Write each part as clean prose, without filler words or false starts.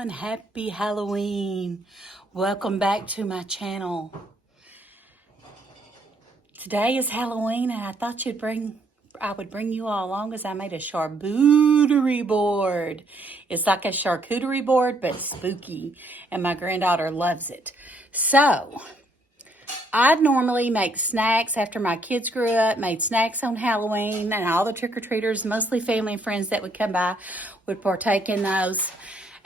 everyone, happy Halloween. Welcome back to my channel. Today is Halloween and I thought I would bring you all along as I made a charbooterierie board. It's like a charcuterie board but spooky, and my granddaughter loves it. So I'd normally make snacks after my kids grew up, made snacks on Halloween, and all the trick-or-treaters, mostly family and friends that would come by, would partake in those.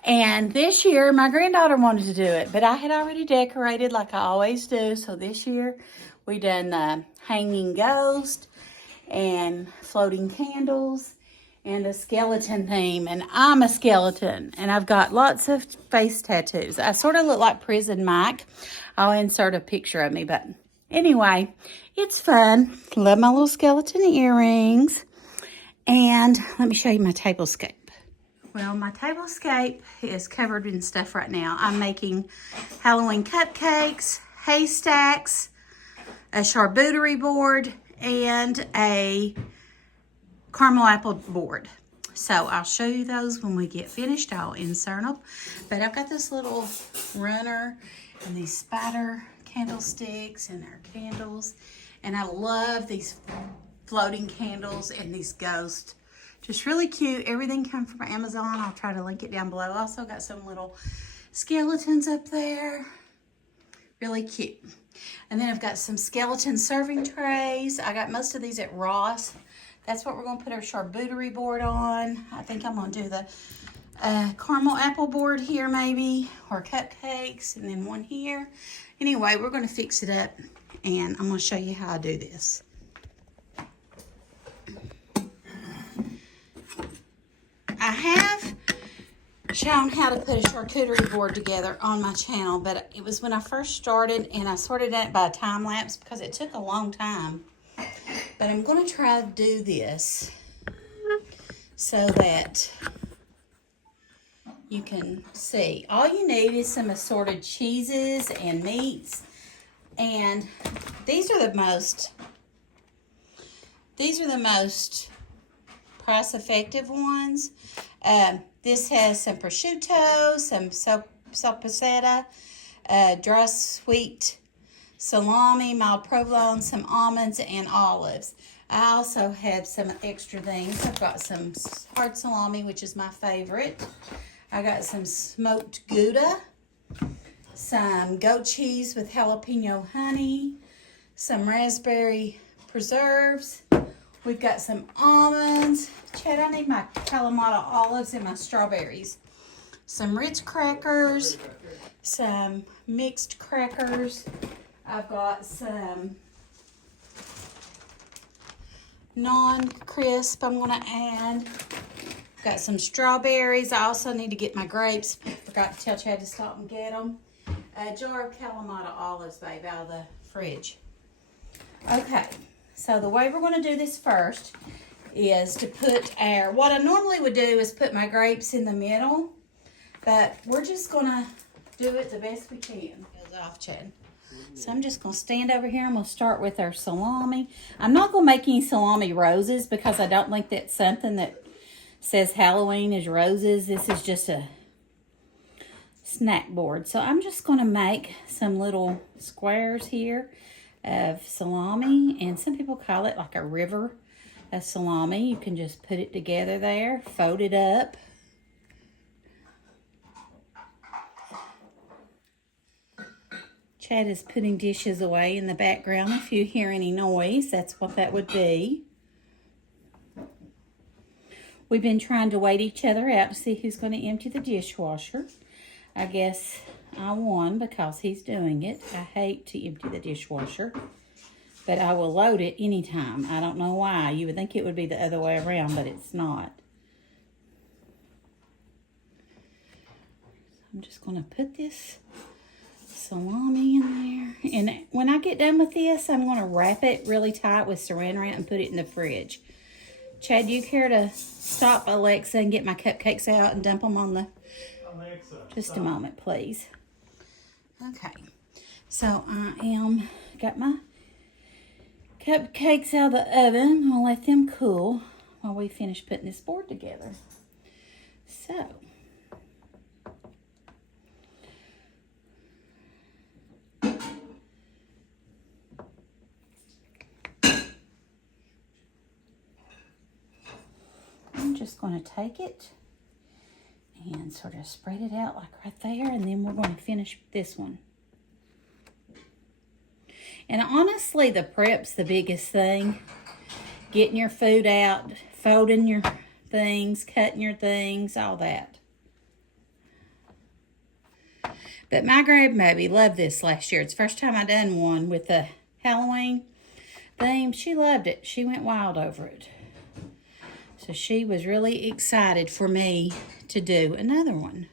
And this year, my granddaughter wanted to do it, but I had already decorated like I always do. So this year, we done hanging ghost and floating candles and a skeleton theme. And I'm a skeleton, and I've got lots of face tattoos. I sort of look like Prison Mike. I'll insert a picture of me, but anyway, it's fun. Love my little skeleton earrings. And let me show you my tablescape. Well, my tablescape is covered in stuff right now. I'm making Halloween cupcakes, Haystacks, a charcuterie board, and a caramel apple board. So I'll show you those when we get finished. I'll insert them. But I've got this little runner and these spider candlesticks and our candles. And I love these floating candles and these ghosts. Just really cute. Everything comes from Amazon. I'll try to link it down below. Also got some little skeletons up there. Really cute. And then I've got some skeleton serving trays. I got most of these at Ross. That's what we're going to put our charcuterie board on. I think I'm going to do the caramel apple board here maybe, or cupcakes, and then one here. Anyway, we're going to fix it up, and I'm going to show you how I do this. I have shown how to put a charcuterie board together on my channel, but it was when I first started, and I sorted it by time lapse because it took a long time. But I'm going to try to do this so that you can see. All you need is some assorted cheeses and meats, and these are the most price effective ones. This has some prosciutto, some salpicetta, dry sweet salami, mild provolone, some almonds, and olives. I also have some extra things. I've got some hard salami, which is my favorite. I got some smoked Gouda, some goat cheese with jalapeno honey, some raspberry preserves. We've got some almonds. Chad, I need my Kalamata olives and my strawberries. Some Ritz crackers, some mixed crackers. I've got some non-crisp I'm going to add. Got some strawberries. I also need to get my grapes. Forgot to tell Chad to stop and get them. A jar of Kalamata olives, babe, out of the fridge. Okay, so the way we're going to do this first is to put what I normally would do is put my grapes in the middle, but we're just going to do it the best we can. Goes off, Chad. So I'm just going to stand over here. I'm going to start with our salami. I'm not going to make any salami roses because I don't think that's something that says Halloween is roses. This is just a snack board. So I'm just going to make some little squares here of salami. And some people call it like a river of salami. You can just put it together there, fold it up. Chad is putting dishes away in the background. If you hear any noise, that's what that would be. We've been trying to wait each other out to see who's going to empty the dishwasher. I guess I won because he's doing it. I hate to empty the dishwasher, but I will load it anytime. I don't know why. You would think it would be the other way around, but it's not. I'm just going to put this salami in there. And when I get done with this, I'm going to wrap it really tight with saran wrap and put it in the fridge. Chad, do you care to stop Alexa and get my cupcakes out and dump them on the... Alexa, just a moment, please. Okay. So I got my cupcakes out of the oven. I'll let them cool while we finish putting this board together. So I'm just going to take it and sort of spread it out like right there, and then we're going to finish this one. And honestly, the prep's the biggest thing. Getting your food out, folding your things, cutting your things, all that. But my grandbaby loved this last year. It's the first time I done one with the Halloween theme. She loved it. She went wild over it. So she was really excited for me to do another one.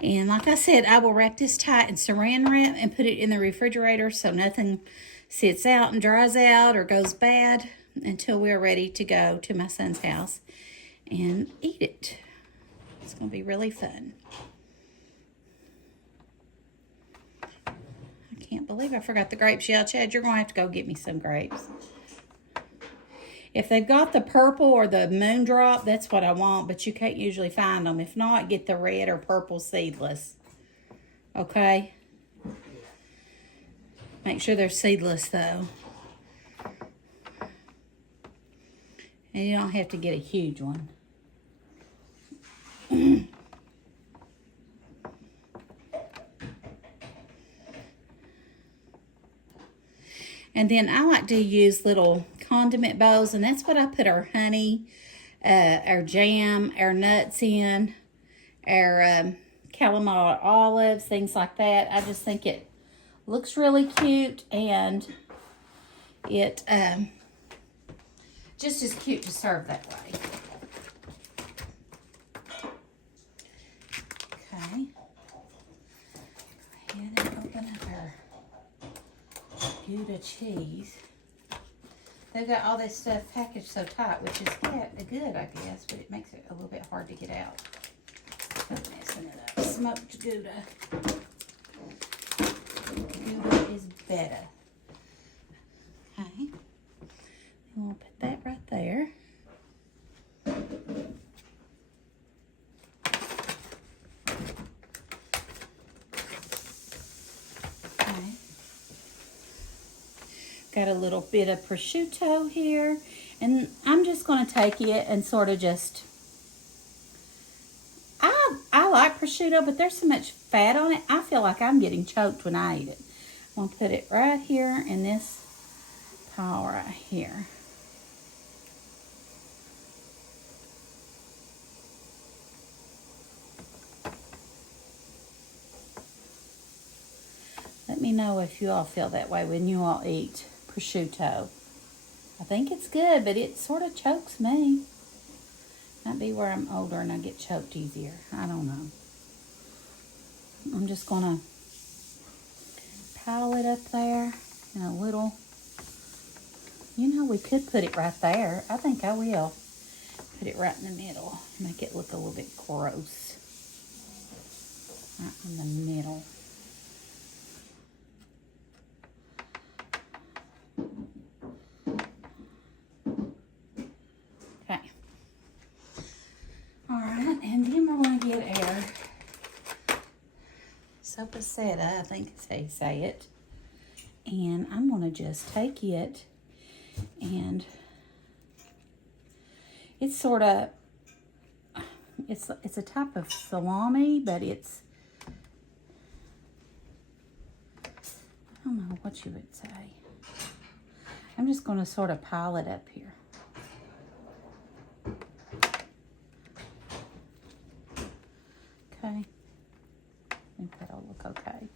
And like I said, I will wrap this tight in saran wrap and put it in the refrigerator so nothing sits out and dries out or goes bad until we're ready to go to my son's house and eat it. It's going to be really fun. I can't believe I forgot the grapes. Yeah, Chad, you're going to have to go get me some grapes. If they've got the purple or the moondrop, that's what I want, but you can't usually find them. If not, get the red or purple seedless. Okay? Make sure they're seedless, though. And you don't have to get a huge one. And then I like to use little condiment bowls, and that's what I put our honey, our jam, our nuts in, our calamari olives, things like that. I just think it looks really cute, and it just is cute to serve that way. Okay. Go ahead and open up our Gouda cheese. They've got all this stuff packaged so tight, which is good, I guess, but it makes it a little bit hard to get out. I'm messing it up. Smoked Gouda. Gouda is better. Okay. And we'll put that right there. Got a little bit of prosciutto here, and I'm just going to take it and sort of just, I like prosciutto, but there's so much fat on it, I feel like I'm getting choked when I eat it. I'm going to put it right here in this pile right here. Let me know if you all feel that way when you all eat prosciutto. I think it's good, but it sort of chokes me. Might be where I'm older and I get choked easier. I don't know. I'm just gonna pile it up there in a little, you know, we could put it right there. I think I will. Put it right in the middle. Make it look a little bit gross. Right in the middle. Sopacetta, I think is how you say it. And I'm going to just take it, and it's sort of, it's a type of salami, but it's, I don't know what you would say. I'm just going to sort of pile it up here. Okay. I think that'll look okay.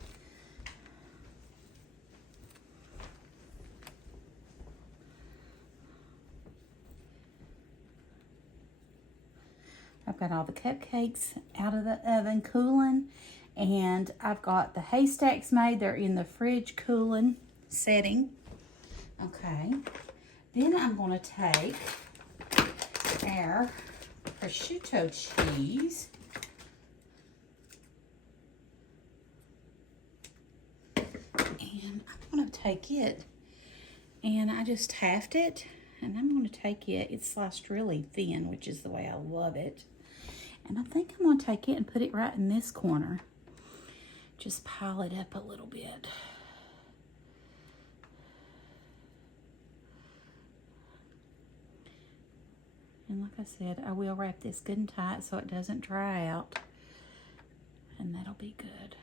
I've got all the cupcakes out of the oven cooling, and I've got the Haystacks made. They're in the fridge cooling setting. Okay. Then I'm going to take our prosciutto cheese. And I'm going to take it, and I just halved it, and I'm going to take it, it's sliced really thin, which is the way I love it. And I think I'm going to take it and put it right in this corner. Just pile it up a little bit. And like I said, I will wrap this good and tight so it doesn't dry out. And that'll be good.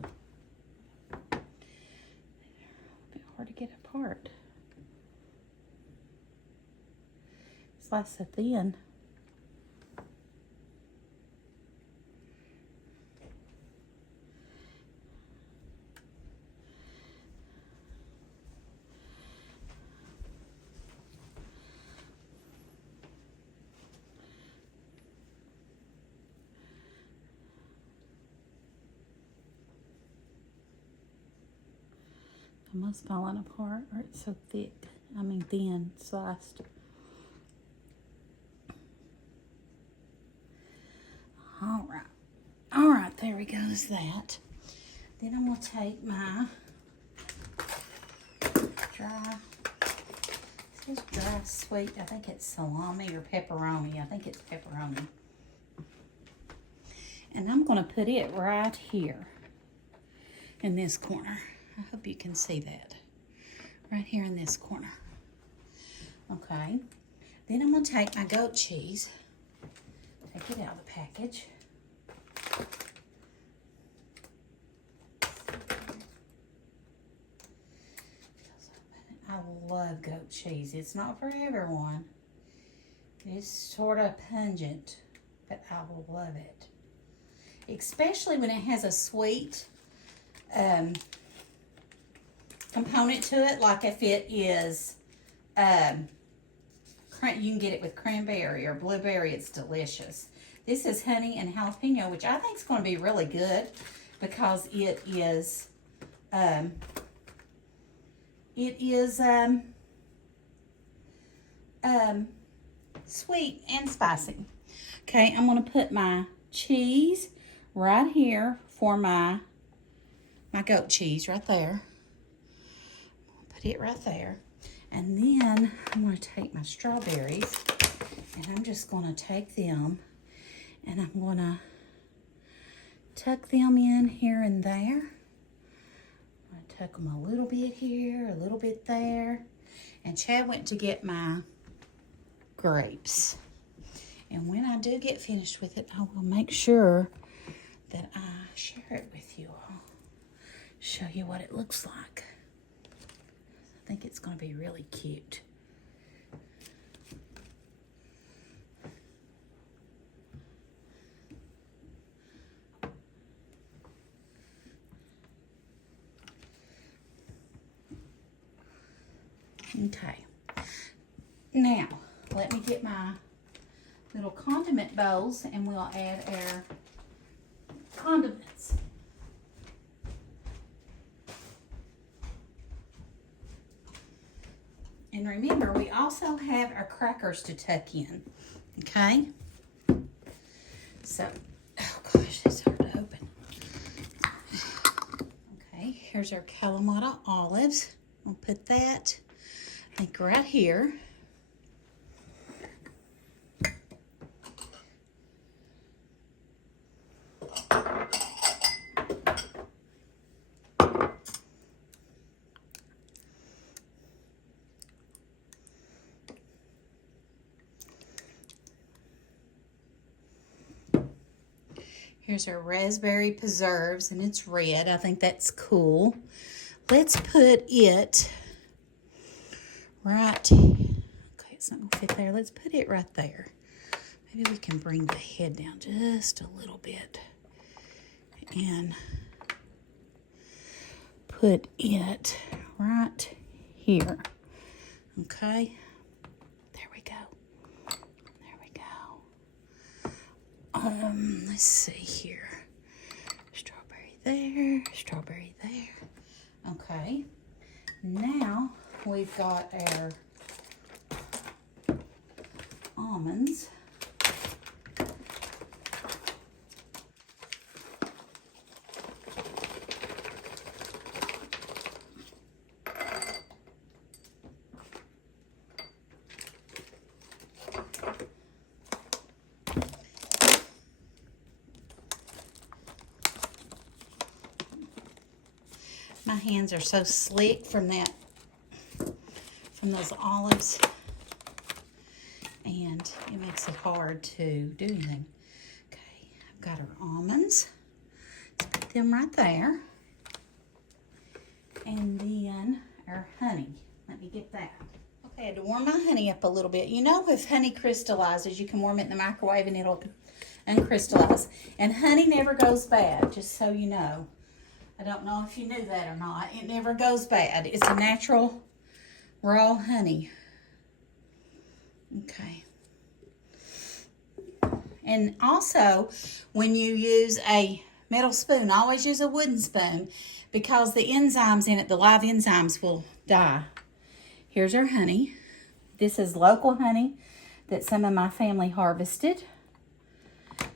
A bit hard to get apart. Slice it thin. Almost falling apart, or it's so thick. I mean thin sliced. All right, there we goes that. Then I'm gonna take my dry, it says dry sweet, I think it's salami or pepperoni. I think it's pepperoni. And I'm gonna put it right here in this corner. I hope you can see that. Right here in this corner. Okay. Then I'm gonna take my goat cheese, take it out of the package. I love goat cheese. It's not for everyone. It's sort of pungent, but I love it. Especially when it has a sweet component to it, like if it is, you can get it with cranberry or blueberry. It's delicious. This is honey and jalapeno, which I think is going to be really good because it is sweet and spicy. Okay, I'm going to put my cheese right here for my goat cheese right there. Put it right there. And then I'm going to take my strawberries and I'm just going to take them and I'm going to tuck them in here and there. I'm going to tuck them a little bit here, a little bit there. And Chad went to get my grapes. And when I do get finished with it, I will make sure that I share it with you all. Show you what it looks like. I think it's going to be really cute. Okay. Now, let me get my little condiment bowls and we'll add our condiments. And remember, we also have our crackers to tuck in, okay? So, oh gosh, that's hard to open. Okay, here's our Kalamata olives. We'll put that, I think, right here. Here's our raspberry preserves, and it's red. I think that's cool. Let's put it right, okay, it's not gonna fit there. Let's put it right there. Maybe we can bring the head down just a little bit and put it right here, okay? There we go. Let's see here. Strawberry there. Okay. Now we've got our almonds. My hands are so slick from those olives. And it makes it hard to do anything. Okay, I've got our almonds. Let's put them right there. And then our honey. Let me get that. Okay, I had to warm my honey up a little bit. You know, if honey crystallizes, you can warm it in the microwave and it'll uncrystallize. And honey never goes bad, just so you know. I don't know if you knew that or not. It never goes bad. It's a natural raw honey. Okay. And also, when you use a metal spoon, always use a wooden spoon because the enzymes in it, the live enzymes, will die. Here's our honey. This is local honey that some of my family harvested.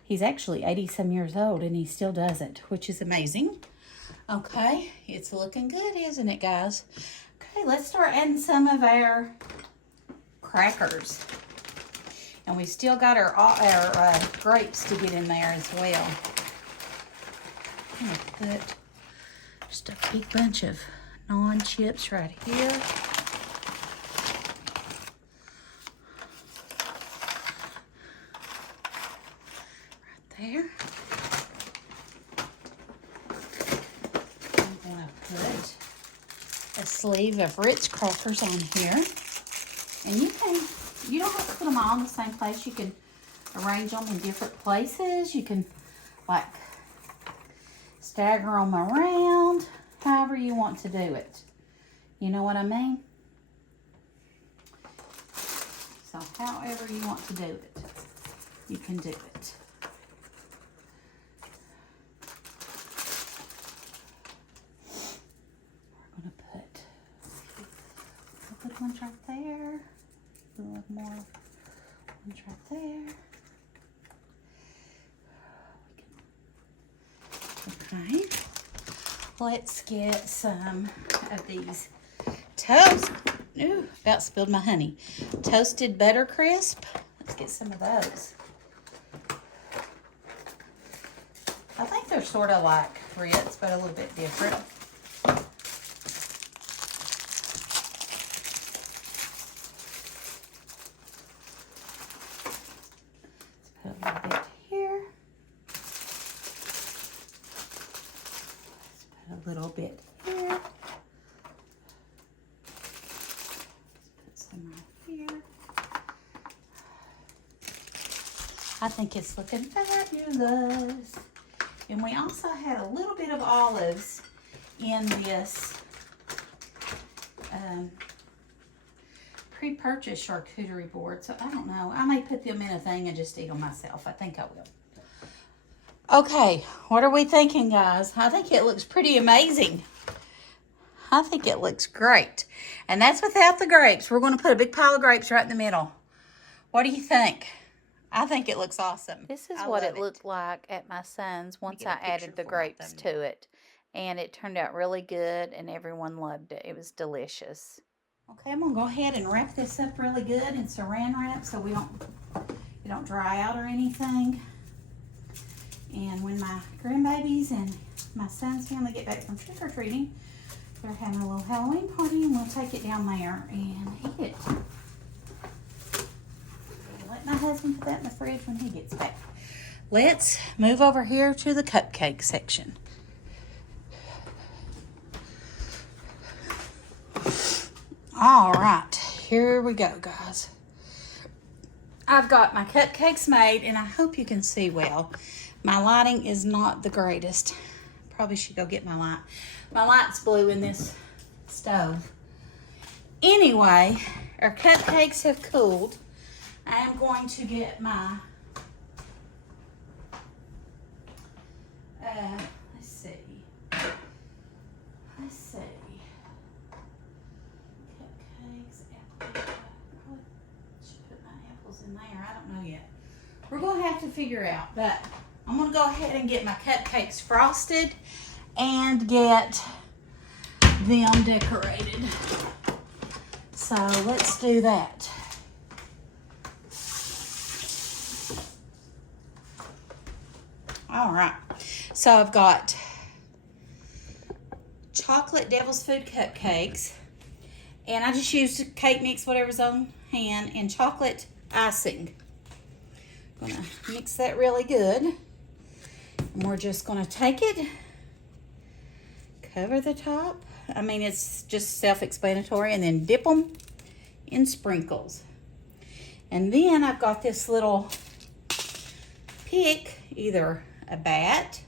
He's actually 80-some years old and he still does it, which is amazing. Okay, it's looking good, isn't it, guys? Okay, let's start adding some of our crackers. And we still got our grapes to get in there as well. I'm going to put just a big bunch of non-chips right here. Right there. I'm going to put a sleeve of Ritz crackers on here. And you don't have to put them all in the same place. You can arrange them in different places. You can like stagger them around, however you want to do it. You know what I mean? So however you want to do it, you can do it. We're going to put a couple of ones right there. A little more ones right there. Okay, let's get some of these about spilled my honey. Toasted butter crisp. Let's get some of those. I think they're sort of like Ritz, but a little bit different. Let's put a little bit here. A little bit here. Let's put some right here. I think it's looking fabulous. And we also had a little bit of olives in this pre-purchased charcuterie board. So I don't know. I may put them in a thing and just eat them myself. I think I will. Okay, what are we thinking, guys? I think it looks pretty amazing. I think it looks great. And that's without the grapes. We're going to put a big pile of grapes right in the middle. What do you think? I think it looks awesome. This is what it looked like at my son's once I added the grapes to it. And it turned out really good and everyone loved it. It was delicious. Okay, I'm going to go ahead and wrap this up really good in saran wrap so it don't dry out or anything. And when my grandbabies and my son's family get back from trick-or-treating, they're having a little Halloween party and we'll take it down there and eat it. I'll let my husband put that in the fridge when he gets back. Let's move over here to the cupcake section. All right, here we go, guys. I've got my cupcakes made and I hope you can see well. My lighting is not the greatest. Probably should go get my light. My light's blue in this stove. Anyway, our cupcakes have cooled. I am going to get my, let's see. Cupcakes, apple. Probably should put my apples in there. I don't know yet. We're going to have to figure out, but I'm going to go ahead and get my cupcakes frosted and get them decorated. So let's do that. All right. So I've got chocolate devil's food cupcakes. And I just used cake mix, whatever's on hand, and chocolate icing. I'm gonna mix that really good. And we're just gonna take it, cover the top. I mean, it's just self-explanatory, and then dip them in sprinkles. And then I've got this little pick, either a bat,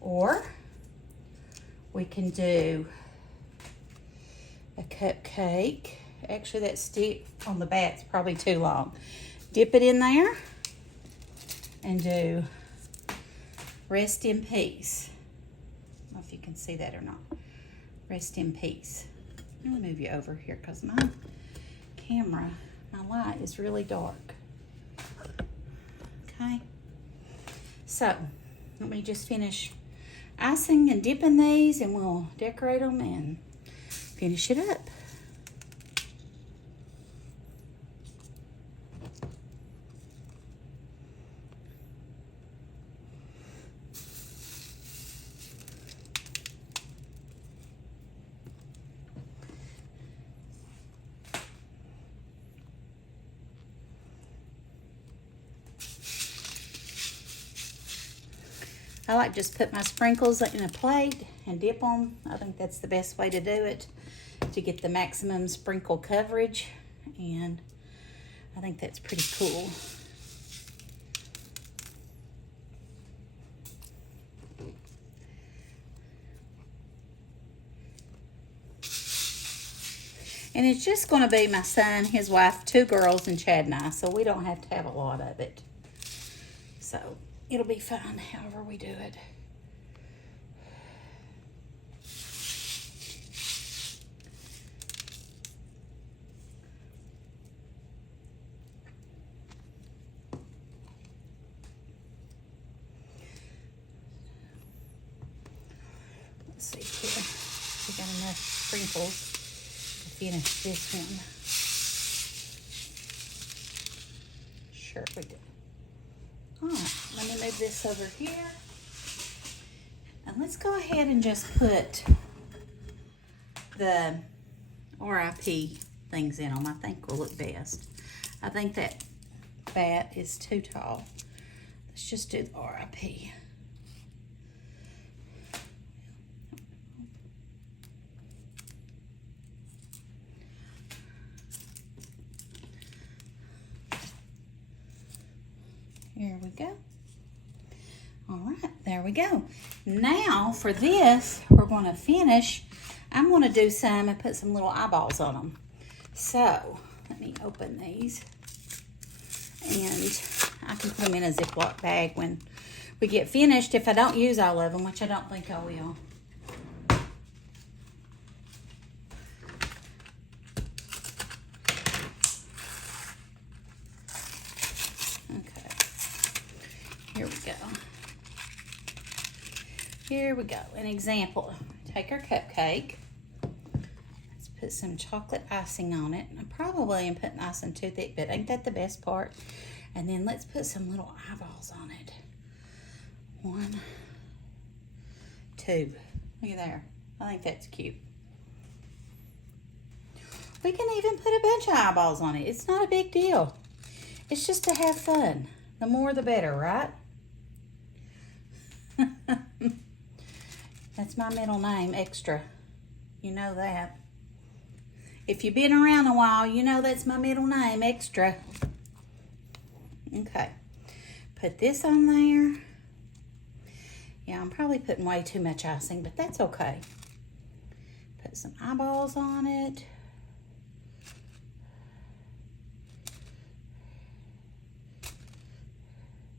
or we can do a cupcake. Actually, that stick on the bat's probably too long. Dip it in there and do rest in peace. I don't know if you can see that or not. Rest in peace. I'm gonna move you over here because my camera, my light is really dark. Okay. So, let me just finish icing and dipping these, and we'll decorate them and finish it up. I like just put my sprinkles in a plate and dip them. I think that's the best way to do it, to get the maximum sprinkle coverage, and I think that's pretty cool. And it's just going to be my son, his wife, 2 girls, and Chad and I, so we don't have to have a lot of it. So it'll be fine however we do it. Let's see here. We got enough sprinkles to finish this one. Sure we do. Alright, let me move this over here. And let's go ahead and just put the RIP things in them. I think will look best. I think that bat is too tall. Let's just do the RIP. Here we go. All right, there we go. Now for this, we're going to finish. I'm going to do some and put some little eyeballs on them. So let me open these, and I can put them in a Ziploc bag when we get finished. If I don't use all of them, which I don't think I will. Here we go. An example. Take our cupcake. Let's put some chocolate icing on it. I probably am putting icing too thick, but ain't that the best part? And then let's put some little eyeballs on it. 1, 2. Look at there. I think that's cute. We can even put a bunch of eyeballs on it. It's not a big deal. It's just to have fun. The more the better, right? That's my middle name, Extra. You know that. If you've been around a while, you know that's my middle name, Extra. Okay. Put this on there. Yeah, I'm probably putting way too much icing, but that's okay. Put some eyeballs on it.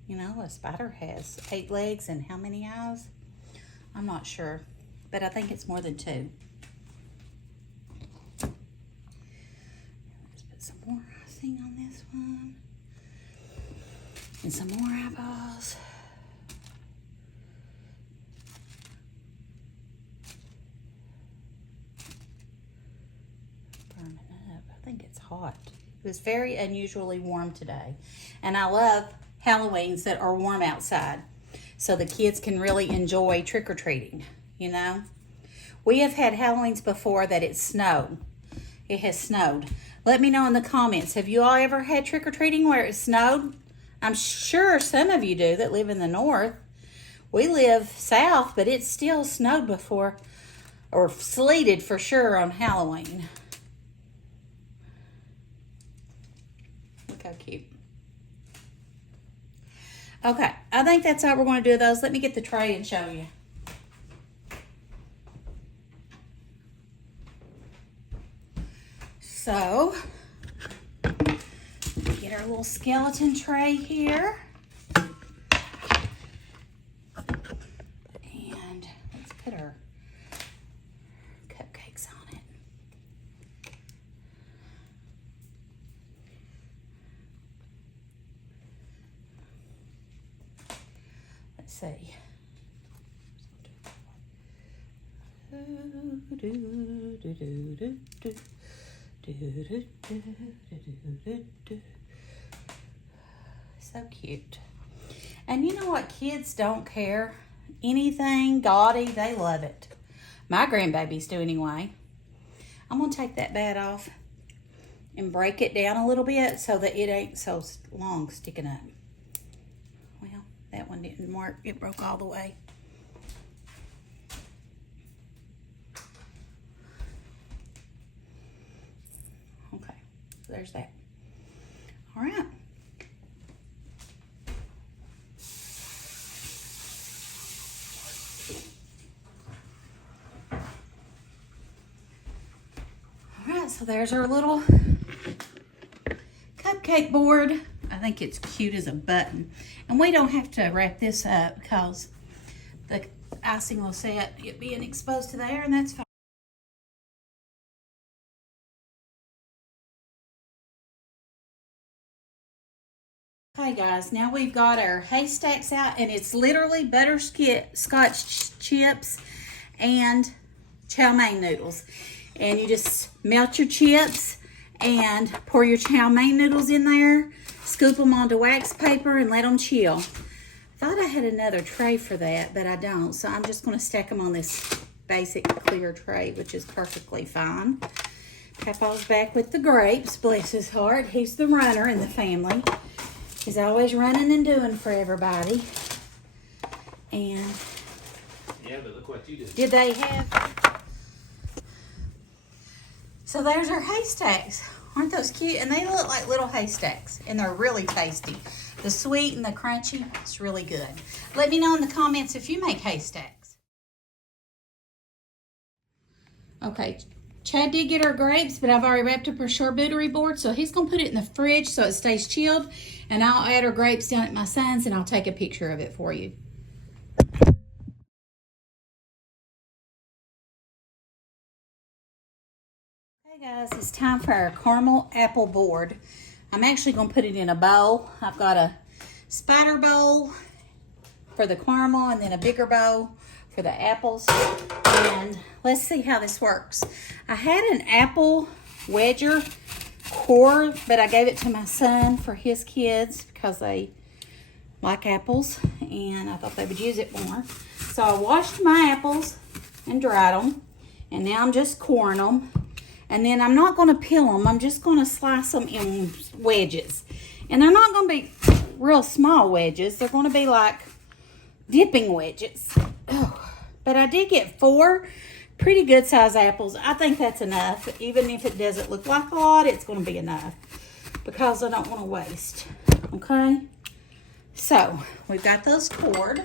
You know, a spider has 8 legs and how many eyes? I'm not sure, but I think it's more than 2. Let's put some more icing on this one. And some more eyeballs. Burning up. I think it's hot. It was very unusually warm today. And I love Halloweens that are warm outside, so the kids can really enjoy trick-or-treating, you know? We have had Halloweens before that it snowed. It has snowed. Let me know in the comments. Have you all ever had trick-or-treating where it snowed? I'm sure some of you do that live in the north. We live south, but it still snowed before, or sleeted for sure on Halloween. Look how cute. Okay, I think that's how we're going to do those. Let me get the tray and show you. So, get our little skeleton tray here. And let's put our cupcakes on it. Let's see. So cute. And you know what? Kids don't care. Anything gaudy, they love it. My grandbabies do anyway. I'm going to take that bat off and break it down a little bit so that it ain't so long sticking up. Well, that one didn't work. It broke all the way. Okay, so there's that. All right. So there's our little cupcake board. I think it's cute as a button. And we don't have to wrap this up because the icing will set it being exposed to the air, and that's fine. Okay guys, now we've got our Haystacks out, and it's literally butterscotch chips and chow mein noodles. And you just melt your chips and pour your chow mein noodles in there, scoop them onto wax paper and let them chill. Thought I had another tray for that, but I don't. So I'm just going to stack them on this basic clear tray, which is perfectly fine. Papa's back with the grapes, bless his heart. He's the runner in the family. He's always running and doing for everybody. And yeah, but look what you did. Did they have... So there's our Haystacks. Aren't those cute? And they look like little haystacks, and they're really tasty. The sweet and the crunchy, it's really good. Let me know in the comments if you make Haystacks. Okay, Chad did get our grapes, but I've already wrapped up our charcuterie board, so he's gonna put it in the fridge so it stays chilled, and I'll add our grapes down at my son's, and I'll take a picture of it for you. Hey guys, it's time for our caramel apple board. I'm actually going to put it in a bowl. I've got a spider bowl for the caramel and then a bigger bowl for the apples. And let's see how this works. I had an apple wedger core, but I gave it to my son for his kids because they like apples and I thought they would use it more. So I washed my apples and dried them, and now I'm just coring them. And then I'm not going to peel them. I'm just going to slice them in wedges. And they're not going to be real small wedges. They're going to be like dipping wedges. Oh, but I did get 4 pretty good size apples. I think that's enough. Even if it doesn't look like a lot, it's going to be enough. Because I don't want to waste. Okay? So, we've got those cored.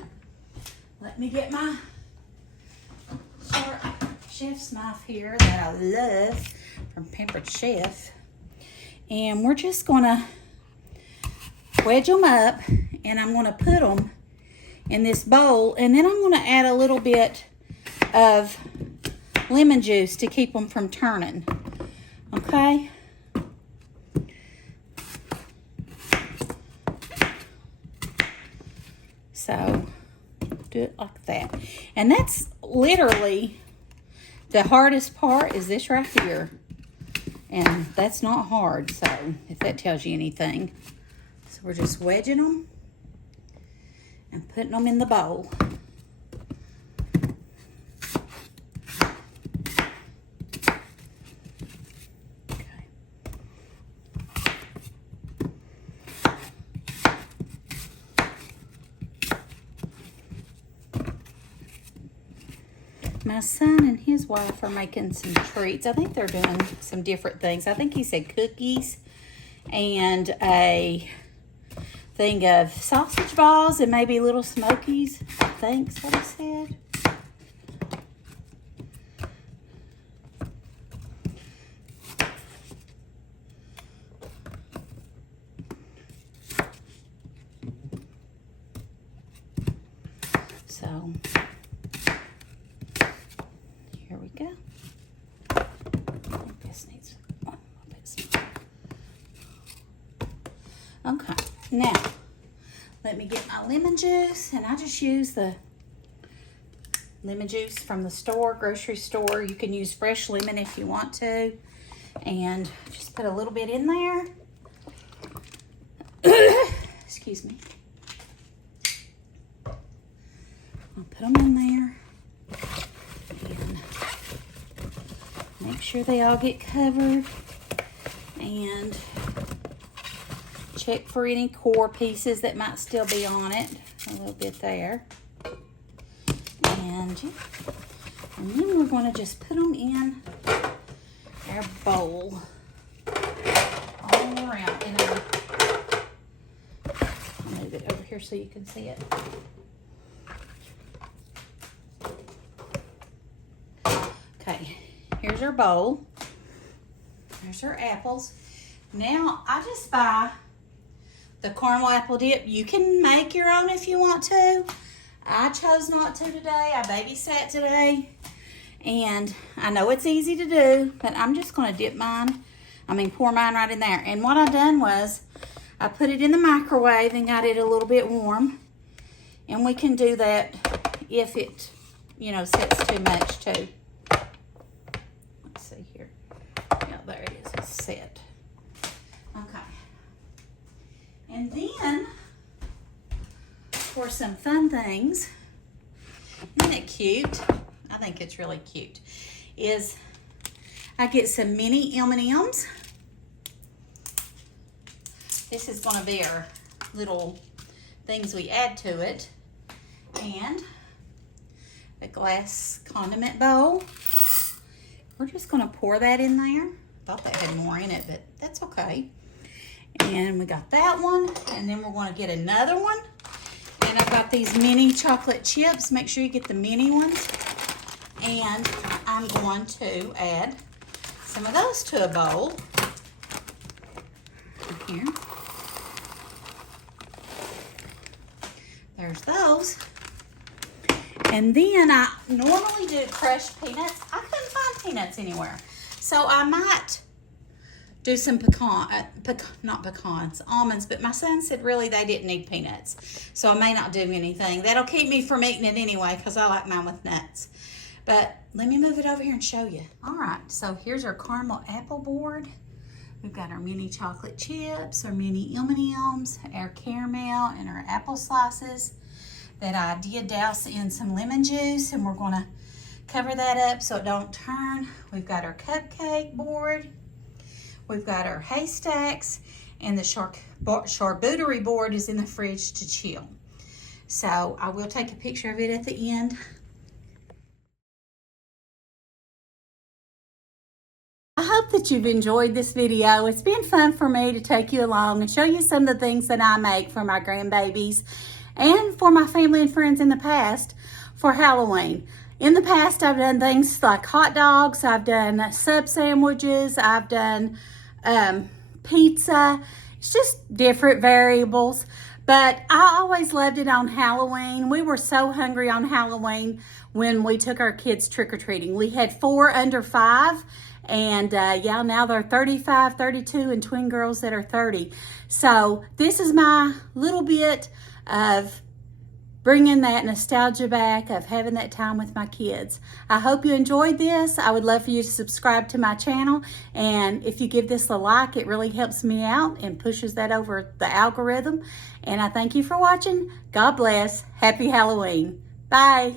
Let me get my chef's knife here that I love from Pampered Chef, and we're just gonna wedge them up, and I'm gonna put them in this bowl, and then I'm gonna add a little bit of lemon juice to keep them from turning. Okay, so do it like that, and that's literally the hardest part is this right here. And that's not hard, so if that tells you anything. So we're just wedging them and putting them in the bowl. My son and his wife are making some treats. I think they're doing some different things. I think he said cookies and a thing of sausage balls and maybe little smokies. I think that's what he said. So, here we go. I think this needs one more bit. Okay, now, let me get my lemon juice, and I just use the lemon juice from the store, grocery store. You can use fresh lemon if you want to, and just put a little bit in there. Excuse me. I'll put them in there and make sure they all get covered, and check for any core pieces that might still be on it. A little bit there. And then we're going to just put them in our bowl all around. And I'll move it over here so you can see it. Okay, here's our bowl. There's our apples. Now, I just buy the caramel apple dip. You can make your own if you want to. I chose not to today. I babysat today. And I know it's easy to do, but I'm just going to pour mine right in there. And what I done was, I put it in the microwave and got it a little bit warm. And we can do that if it, sets too much too. Let's see here. Yeah, there it is. It's set. Okay. And then, for some fun things, isn't it cute? I think it's really cute. Is I get some mini M&Ms. This is going to be our little things we add to it. And a glass condiment bowl. We're just going to pour that in there. Thought that had more in it, but that's okay. And we got that one. And then we're going to get another one. And I've got these mini chocolate chips. Make sure you get the mini ones. And I'm going to add some of those to a bowl. Here. There's those. And then I normally do crushed peanuts. I couldn't find peanuts anywhere. So I might do some not pecans, almonds, but my son said really they didn't need peanuts. So I may not do anything. That'll keep me from eating it anyway because I like mine with nuts. But let me move it over here and show you. All right, so here's our caramel apple board. We've got our mini chocolate chips, our mini M&Ms, our caramel, and our apple slices that I did douse in some lemon juice, and we're gonna cover that up so it don't turn. We've got our cupcake board. We've got our Haystacks, and the charcuterie board is in the fridge to chill. So I will take a picture of it at the end. I hope that you've enjoyed this video. It's been fun for me to take you along and show you some of the things that I make for my grandbabies and for my family and friends in the past for Halloween. In the past, I've done things like hot dogs, I've done sub sandwiches, I've done pizza. It's just different variables. But I always loved it on Halloween. We were so hungry on Halloween when we took our kids trick-or-treating. We had 4 under 5. And yeah, now they're 35, 32, and twin girls that are 30. So this is my little bit of bringing that nostalgia back of having that time with my kids. I hope you enjoyed this. I would love for you to subscribe to my channel. And if you give this a like, it really helps me out and pushes that over the algorithm. And I thank you for watching. God bless. Happy Halloween. Bye.